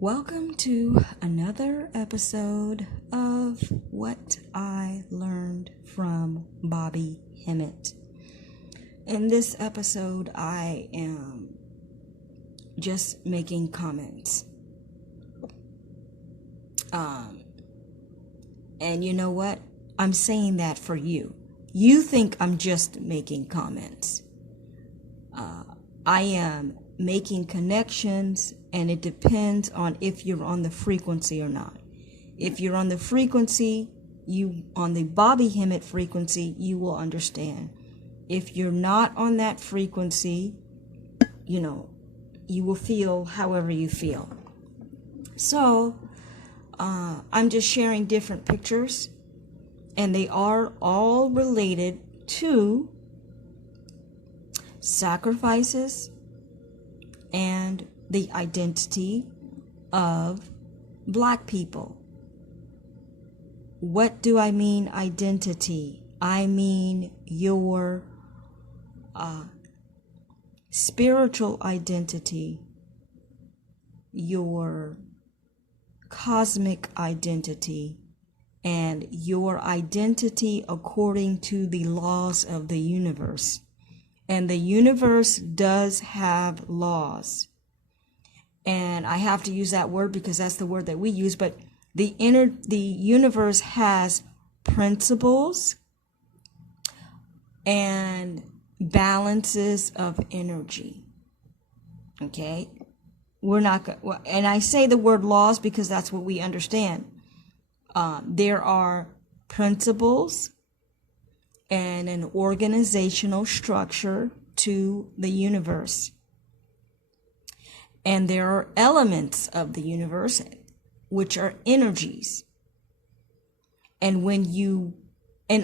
Welcome to another episode of What I Learned from Bobby Hemmett. In this episode, I am just making comments. And you know what? I'm saying that for you. You think I'm just making comments. I am making connections, and it depends on if you're on the frequency or not. If you're on the frequency, on the Bobby Hemmett frequency, you will understand. If you're not on that frequency, you will feel however you feel. So, I'm just sharing different pictures, and they are all related to sacrifices and the identity of Black people. What do I mean identity? I mean your spiritual identity, your cosmic identity, and your identity according to the laws of the universe. And the universe does have laws. And I have to use that word because that's the word that we use. But the universe has principles and balances of energy. Okay? And I say the word laws because that's what we understand. There are principles and an organizational structure to the universe. And there are elements of the universe, which are energies. And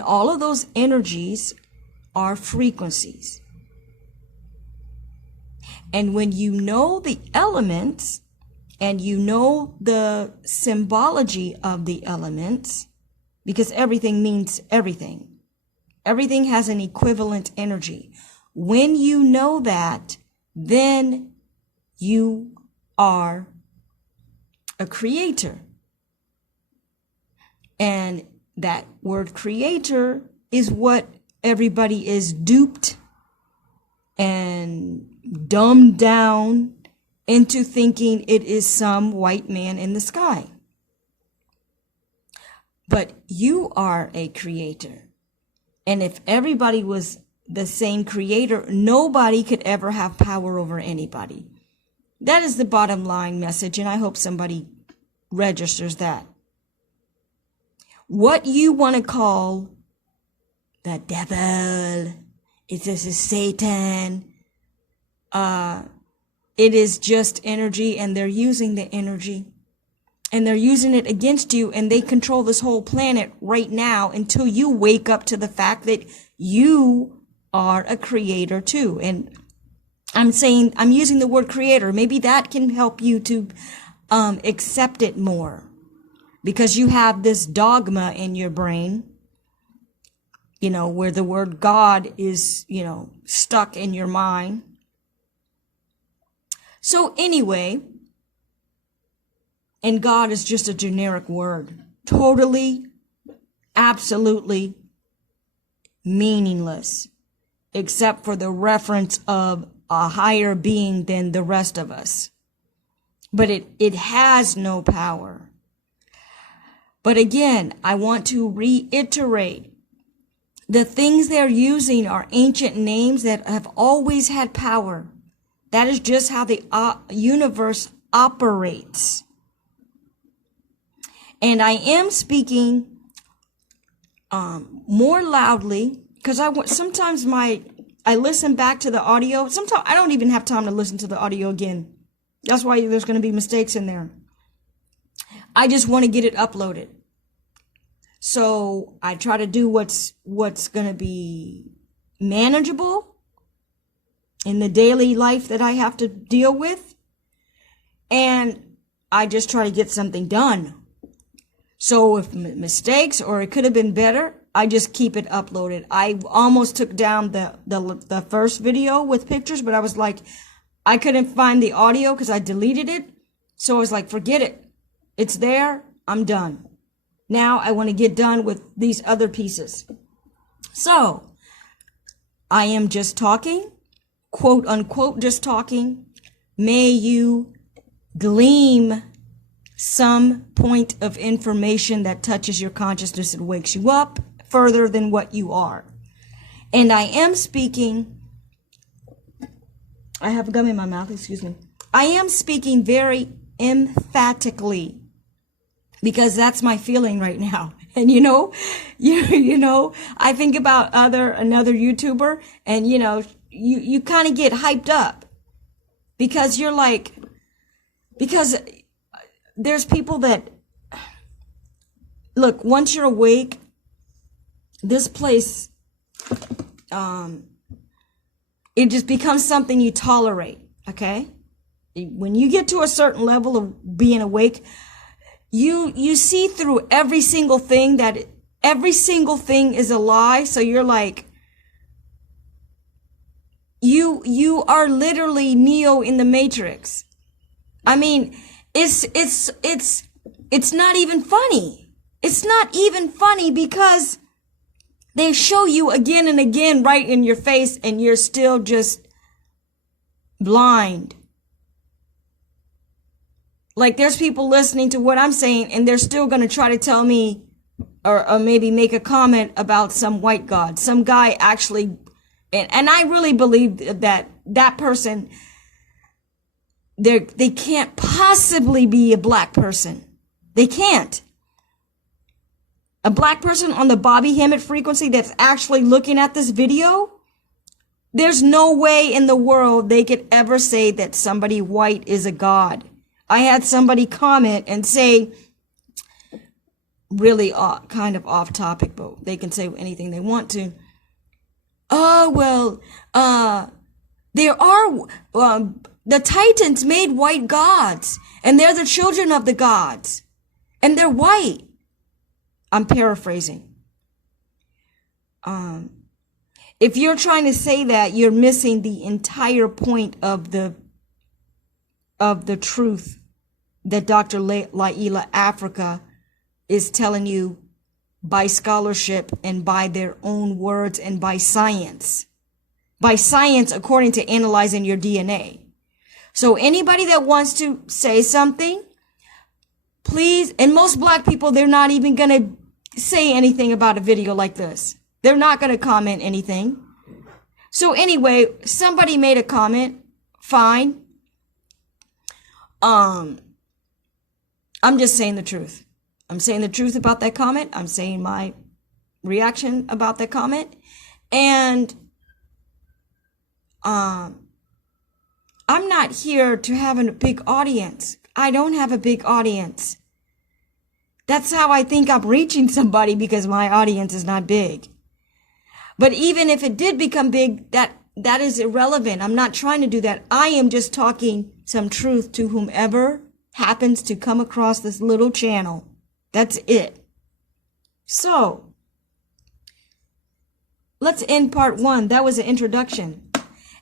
all of those energies are frequencies. And when you know the elements and you know the symbology of the elements, because everything means everything. Everything has an equivalent energy. When you know that, then you are a creator. And that word creator is what everybody is duped and dumbed down into thinking it is some white man in the sky. But you are a creator. And if everybody was the same creator, nobody could ever have power over anybody. That is the bottom line message, and I hope somebody registers that. What you want to call the devil, this is Satan, it is just energy, and they're using the energy. And they're using it against you, and they control this whole planet right now until you wake up to the fact that you are a creator too. And I'm using the word creator. Maybe that can help you to accept it more, because you have this dogma in your brain, where the word God is, stuck in your mind. So anyway, and God is just a generic word, totally, absolutely meaningless, except for the reference of a higher being than the rest of us. But it has no power. But again, I want to reiterate, the things they're using are ancient names that have always had power. That is just how the universe operates. And I am speaking more loudly because sometimes I listen back to the audio. Sometimes I don't even have time to listen to the audio again. That's why there's going to be mistakes in there. I just want to get it uploaded. So I try to do what's going to be manageable in the daily life that I have to deal with. And I just try to get something done. So if mistakes, or it could have been better, I just keep it uploaded. I almost took down the first video with pictures, but I was like, I couldn't find the audio because I deleted it. So it's like, forget it. It's there. I'm done. Now I want to get done with these other pieces. So I am just talking, quote unquote, just talking. May you glean some point of information that touches your consciousness and wakes you up further than what you are. And I am speaking, I have gum in my mouth, excuse me. I am speaking very emphatically because that's my feeling right now. And you know, I think about another YouTuber, and you kind of get hyped up because you're like, because there's people that, look, once you're awake, this place, it just becomes something you tolerate, okay? When you get to a certain level of being awake, you see through every single thing is a lie. So you're like, you are literally Neo in the Matrix. I mean, it's not even funny. It's not even funny because they show you again and again right in your face, and you're still just blind. Like, there's people listening to what I'm saying, and they're still going to try to tell me or maybe make a comment about some white god. Some guy actually, and I really believe that person, they can't possibly be a black person. They can't. A black person on the Bobby Hemmett frequency that's actually looking at this video, there's no way in the world they could ever say that somebody white is a god. I had somebody comment and say, really kind of off topic, but they can say anything they want to. Oh, well, there are, the Titans made white gods, and they're the children of the gods, and they're white. I'm paraphrasing. If you're trying to say that, you're missing the entire point of the truth that Dr. Laila Africa is telling you by scholarship and by their own words and by science. By science, according to analyzing your DNA. So anybody that wants to say something, please, and most black people, they're not even going to say anything about a video like this. They're not going to comment anything. So anyway, somebody made a comment. Fine. I'm just saying the truth. I'm saying the truth about that comment. I'm saying my reaction about that comment. And I'm not here to have a big audience. I don't have a big audience. That's how I think I'm reaching somebody, because my audience is not big. But even if it did become big, that is irrelevant. I'm not trying to do that. I am just talking some truth to whomever happens to come across this little channel. That's it. So, let's end part 1. That was an introduction.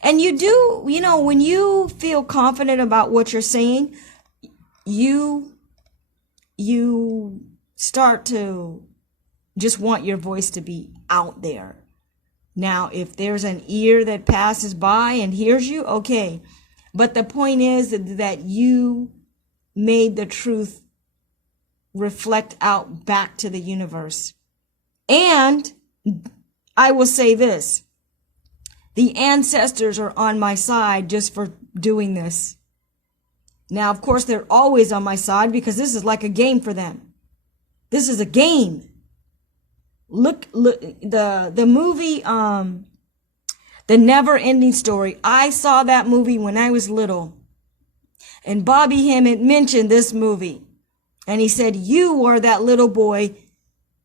And you do, when you feel confident about what you're saying, you start to just want your voice to be out there. Now, if there's an ear that passes by and hears you, okay. But the point is that you made the truth reflect out back to the universe. And I will say this. The ancestors are on my side just for doing this. Now, of course, they're always on my side because this is like a game for them. This is a game. Look, the movie, The Never Ending Story. I saw that movie when I was little. And Bobby Hemmett mentioned this movie. And he said, you are that little boy.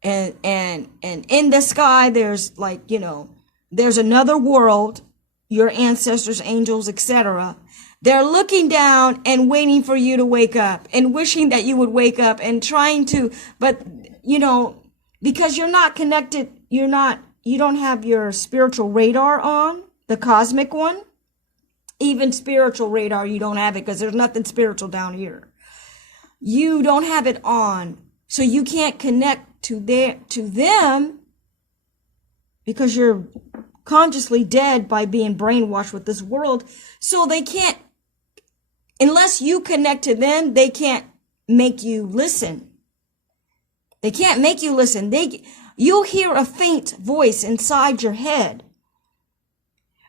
And in the sky, there's there's another world, your ancestors, angels, etc. They're looking down and waiting for you to wake up and wishing that you would wake up and trying to, but because you're not connected, you don't have your spiritual radar on, the cosmic one. Even spiritual radar, you don't have it because there's nothing spiritual down here. you don't have it on, so you can't connect to them because you're consciously dead by being brainwashed with this world. So they can't, unless you connect to them, they can't make you listen. They can't make you listen. You'll hear a faint voice inside your head.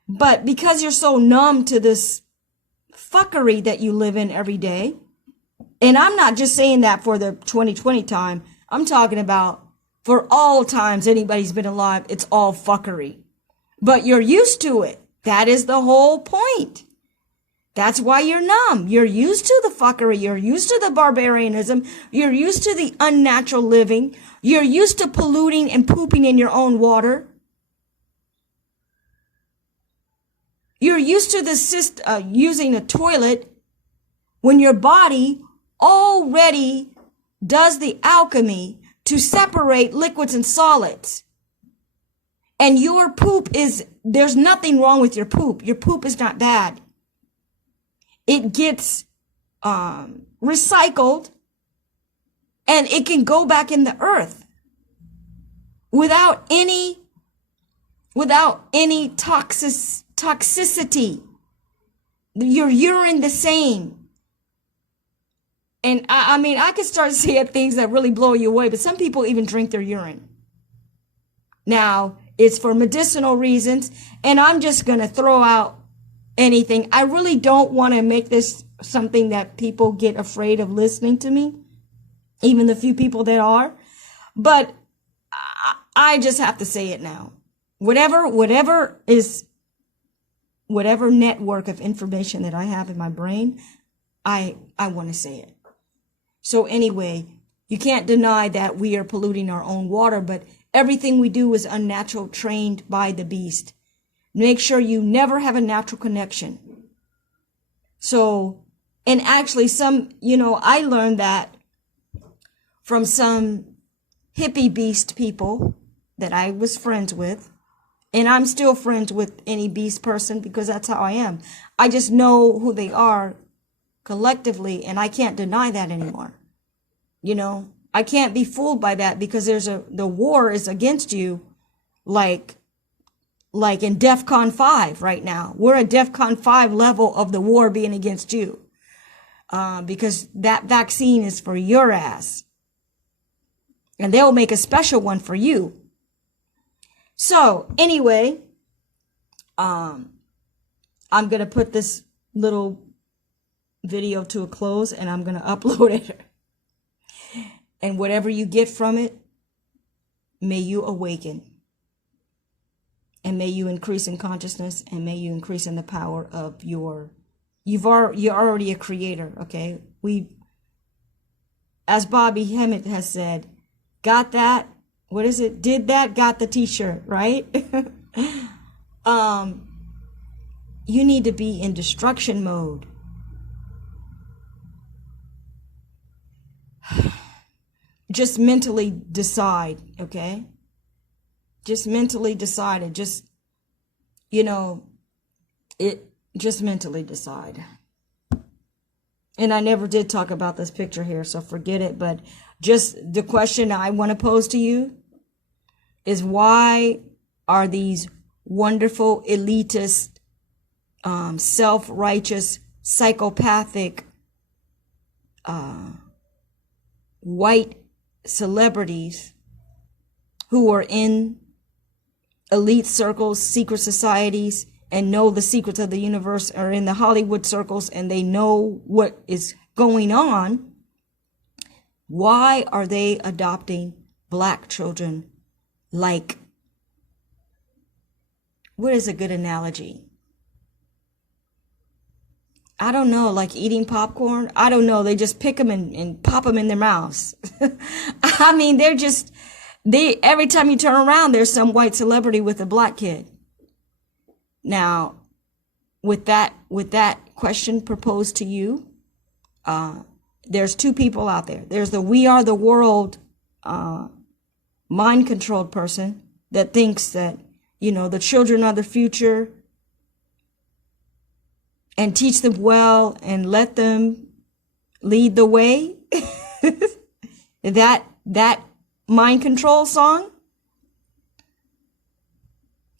But because you're so numb to this fuckery that you live in every day, and I'm not just saying that for the 2020 time, I'm talking about for all times anybody's been alive, it's all fuckery. But you're used to it. That is the whole point. That's why you're numb. You're used to the fuckery. You're used to the barbarianism. You're used to the unnatural living. You're used to polluting and pooping in your own water. You're used to the using a toilet when your body already does the alchemy to separate liquids and solids. And your poop there's nothing wrong with your poop. Your poop is not bad. It gets recycled and it can go back in the earth without any toxicity. Your urine the same. And I mean, I could start saying things that really blow you away, but some people even drink their urine. Now, it's for medicinal reasons, and I'm just going to throw out anything. I really don't want to make this something that people get afraid of listening to me, even the few people that are. But I just have to say it now. Whatever network of information that I have in my brain, I want to say it. So anyway, you can't deny that we are polluting our own water, but everything we do is unnatural, trained by the beast. Make sure you never have a natural connection. So, and actually I learned that from some hippie beast people that I was friends with. And I'm still friends with any beast person because that's how I am. I just know who they are collectively, and I can't deny that anymore. I can't be fooled by that because the war is against you like in DEFCON 5 right now. We're at DEFCON 5 level of the war being against you. Because that vaccine is for your ass. And they'll make a special one for you. So anyway, I'm going to put this little video to a close and I'm going to upload it. And whatever you get from it, may you awaken. And may you increase in consciousness, and may you increase in the power of you're already a creator, okay? As Bobby Hemmett has said, got that? What is it? Did that? Got the t-shirt, right? You need to be in destruction mode. Just mentally decide, okay? Just mentally decide it. Just mentally decide. And I never did talk about this picture here, so forget it. But just the question I want to pose to you is, why are these wonderful, elitist, self-righteous, psychopathic, white celebrities who are in elite circles, secret societies, and know the secrets of the universe, are in the Hollywood circles, and they know what is going on? Why are they adopting black children like, what is a good analogy? I don't know, like eating popcorn? I don't know. They just pick them and pop them in their mouths. I mean, every time you turn around, there's some white celebrity with a black kid. Now, with that question proposed to you, there's two people out there. There's the We Are the World mind-controlled person that thinks that, the children are the future, and teach them well and let them lead the way that mind control song.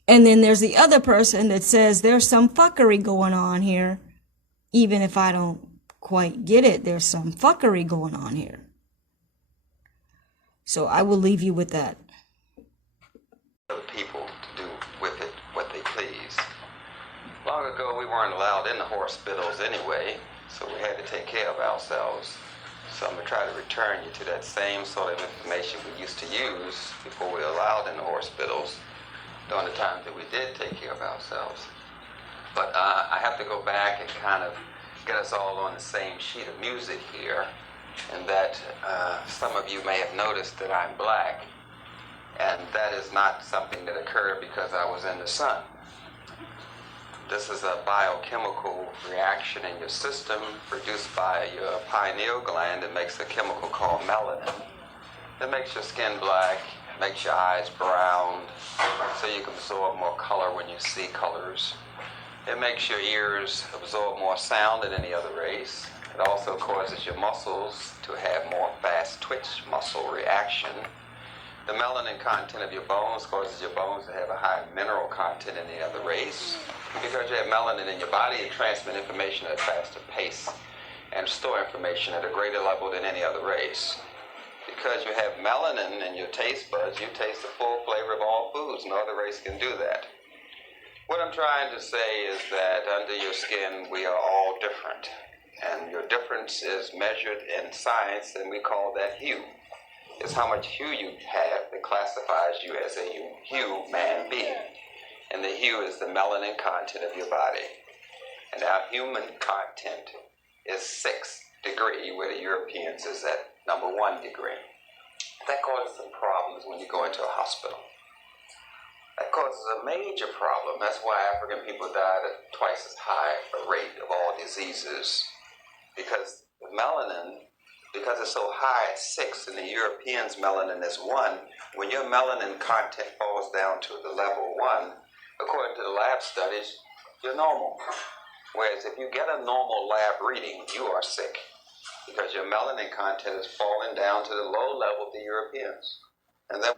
And then there's the other person that says there's some fuckery going on here. Even if I don't quite get it, there's some fuckery going on here. So I will leave you with that. People to do with it what they please. Long ago, we weren't allowed in the hospitals anyway, so we had to take care of ourselves. So I'm going to try to return you to that same sort of information we used to use before we were allowed in the hospitals during the times that we did take care of ourselves. But I have to go back and kind of get us all on the same sheet of music here, and that some of you may have noticed that I'm black, and that is not something that occurred because I was in the sun. This is a biochemical reaction in your system produced by your pineal gland that makes a chemical called melanin. It makes your skin black, makes your eyes brown, so you can absorb more color when you see colors. It makes your ears absorb more sound than any other race. It also causes your muscles to have more fast twitch muscle reaction. The melanin content of your bones causes your bones to have a higher mineral content than the other race. Because you have melanin in your body, it transmits information at a faster pace and store information at a greater level than any other race. Because you have melanin in your taste buds, you taste the full flavor of all foods. No other race can do that. What I'm trying to say is that under your skin, we are all different. And your difference is measured in science, and we call that hue. It's how much hue you have that classifies you as a human being. And the hue is the melanin content of your body. And our human content is 6 degree, where the Europeans is at number 1 degree. That causes some problems when you go into a hospital. That causes a major problem. That's why African people died at twice as high a rate of all diseases. Because the melanin, because it's so high at 6 and the Europeans' melanin is 1, when your melanin content falls down to the level 1, according to the lab studies, you're normal. Whereas if you get a normal lab reading, you are sick because your melanin content is falling down to the low level of the Europeans. And then